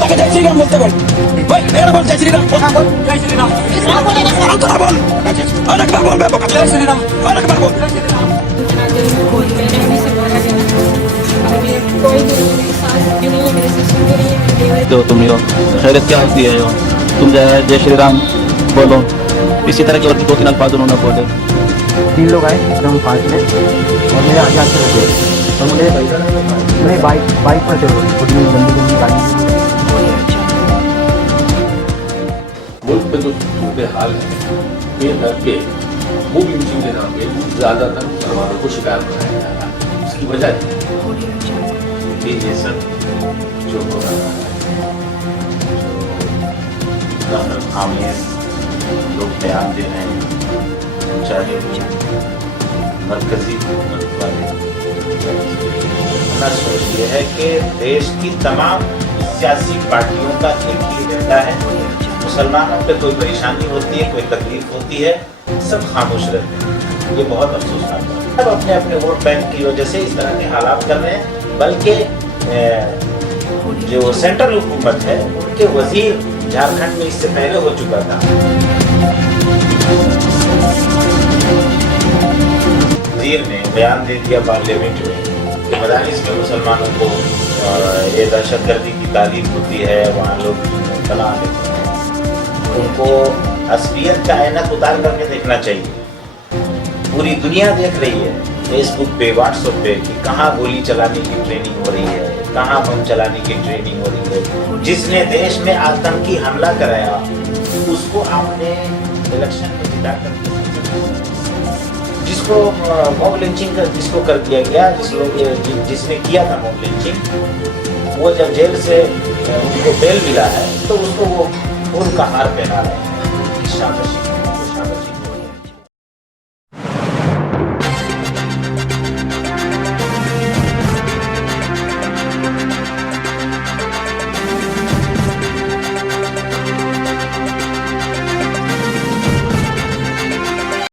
তাকে জয় শ্রীরাম বলতে বল ভাই, মেয়েরা বল জয় শ্রীরাম, বল জয় শ্রীরাম, তোরা বল আরেকবার বল ব্যাপক জয় শ্রীরাম, আরেকবার বল। तो तुम हो खैरियत क्या होती है हो, तुम जय श्री राम बोलो। इसी तरह के और 2-3 अल्फाज उन्होंने बोले। 3 लोग आए एकदम पास में और मेरे आगे आके रुके और मुझे मेरे बाइक पर थे, खुद में गंदी गाड़ी। मुल्क में जो सूरत हाल है ये करके वो लिंचिंग के नाम पे ज्यादातर मुसलमानों को शिकार बनाया जा रहा है। इसकी वजह ये सब जो हो रहा है खामियत लोग बयान दे रहे हैं, चाहे मरकजी हुकूमत वाले। अपना सोच ये है कि देश की तमाम सियासी पार्टियों का एक ही एजेंडा है, मुसलमानों पे कोई परेशानी होती है, कोई तकलीफ होती है, सब खामोश रहते हैं। ये बहुत अफसोसनाक है। अब अपने अपने वोट बैंक की वजह से इस तरह के हालात कर रहे हैं, बल्कि जो सेंट्रल हुकूमत है उनके वजीर झारखंड में इससे पहले हो चुका था। वजीर ने बयान दे दिया पार्लियामेंट में कि मदारिस में मुसलमानों को ये दहशतगर्दी की तालीम होती है, वहाँ लोग बना लेते हैं। उनको असलियत का ऐनक उतार करके देखना चाहिए। पूरी दुनिया देख रही है फेसबुक पे, व्हाट्सएप पे कि कहाँ गोली चलाने की ट्रेनिंग हो रही है, कहाँ बम चलाने की ट्रेनिंग हो रही है। जिसने देश में आतंकी हमला कराया उसको आपने इलेक्शन में जिताकर, जिसको मॉब लिंचिंग जिसको कर दिया गया, जिसने किया था मॉब लिंचिंग, वो जब जेल से उनको बेल मिला है तो उसको वो फूल का हार पहना रहे हैं, शाबाशी।